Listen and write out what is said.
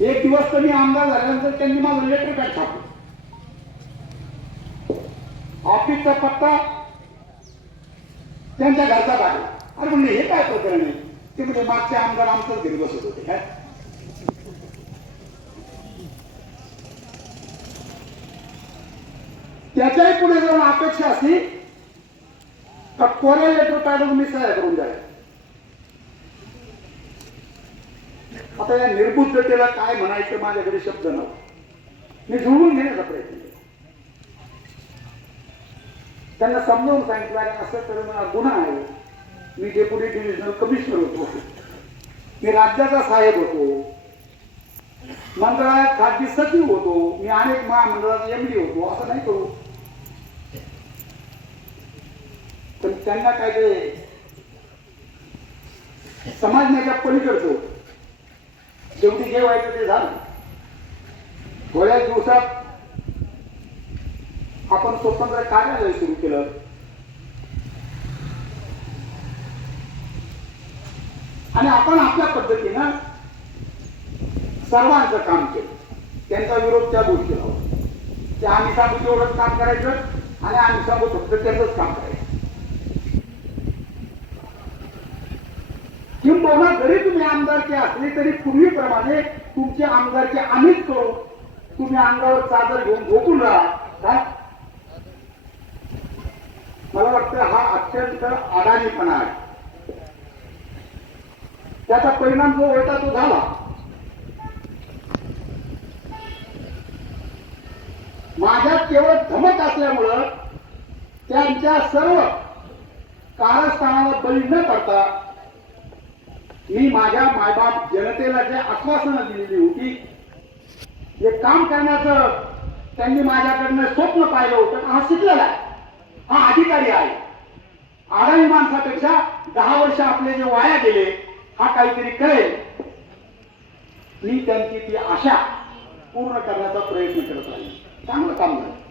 एक दिवस तर मी आमदार झाल्यानंतर त्यांनी माझं लेटर पॅड टाकलं. ऑफिसचा पत्ता त्यांच्या घरचा काढला अरे म्हणजे हे काय प्रकरण आहे? ते म्हणजे मागचे आमदार आमचं घरी बसत होते काय? त्याच्याही पुढे जाऊन अपेक्षा असली तर कोऱ्या लेटर काढून मी सह्या करून द्यायला आता या निर्बुद्धतेला काय म्हणायचं माझ्याकडे शब्द नव्हते मी जुळवून घेण्याचा प्रयत्न केला त्यांना समजावून सांगितलं असं तर मला गुन्हा आहे. मी डेप्युटी डिव्हिजनल कमिशनर होतो. मी राज्याचा साहेब होतो. मंत्रालयात खाजगी सचिव होतो. मी अनेक महामंडळाचा एमडी होतो. असं नाही करू. पण त्यांना काय ते समाजण्याच्या पलीकडचं होतं. शेवटी जे व्हायचं ते झालं. थोड्या दिवसात आपण स्वतंत्र कार्यालय सुरू केलं. आणि आपण आपल्या पद्धतीनं सर्वांचं काम केलं. त्यांचा विरोध त्या गोष्टीला होता. ते आम्ही सांगू तेवढंच काम करायचं आणि आम्ही सांगू फक्त त्याचंच काम करायचं. जरी तुम्ही आमदारचे असले तरी पूर्वीप्रमाणे तुमची आमदारकी आम्हीच करू. तुम्ही अंगावर चादर घेऊन झोपून राहा. काय मला वाटतं हा अत्यंत अडाणीपणा आहे. त्याचा परिणाम जो होता तो झाला. माझ्यात केवळ धमक असल्यामुळं त्यांच्या सर्व कारस्थानाला बळी न करता मी माझ्या मायबाप जनतेला जे आश्वासनं दिलेली होती जे काम करण्याचं त्यांनी माझ्याकडनं स्वप्न पाहिलं होतं हा शिकलेला आहे. हा अधिकारी आहे. आगामी माणसापेक्षा दहा वर्ष आपले जे वाया गेले हा काहीतरी करेल. मी त्यांची ती आशा पूर्ण करण्याचा प्रयत्न करत राहील चांगलं काम झालं.